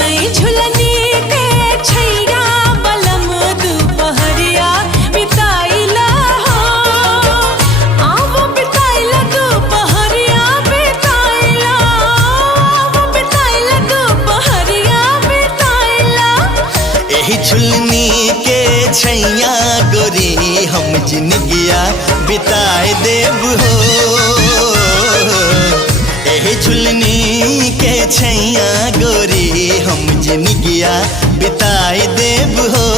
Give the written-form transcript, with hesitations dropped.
नहीं झुलनी के छैया बलम दुपहरिया बिताइला हो। आवो बिताइला दुपहरिया बिताइला, आवो बिताइला दुपहरिया बिताइला। एही झुलनी के छैया गोरी हम जिनगिया बिताए देव हो। एही झुलनी के छैया गोरी हम जिनगिया बिताए देव हो।